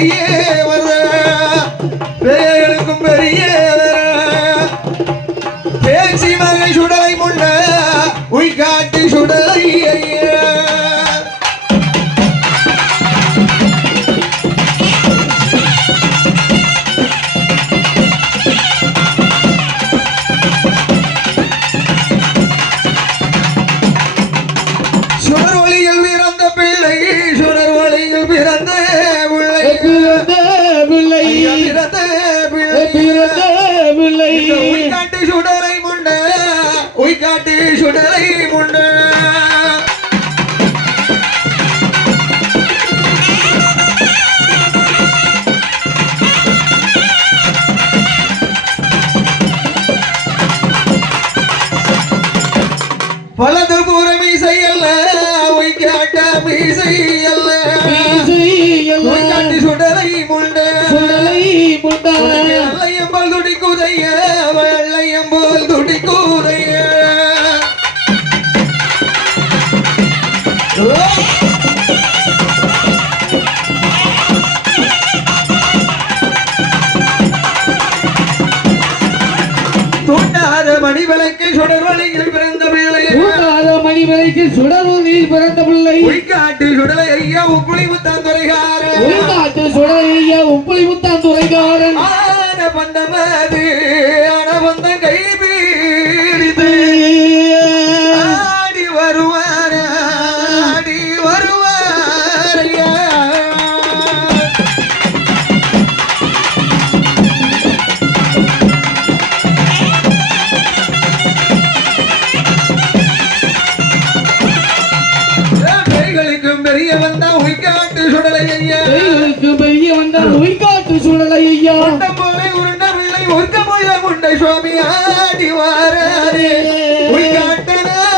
சுடலையே உய்காட்ட மீசை அல்ல. உய்காட்டி சுடரை முண்ட. சுடலை முண்டான வெள்ளையம்பல் துடி குதைய வெள்ளையம்பல் துடி குதைய தூண்டாத மணி விளக்கு சுடர் வழியில் மணி விலைக்கு சுடருளில் பிறந்த பிள்ளை உய்காட்டி சுடலை ஐயா உப்புளி முத்தான் துறைகார உள்நாட்டு சுடலைய உப்புளி முத்தான் துறைகாரன். ஆன பந்தமது ஆன பந்த கை ಆಗ್ತಾನೆ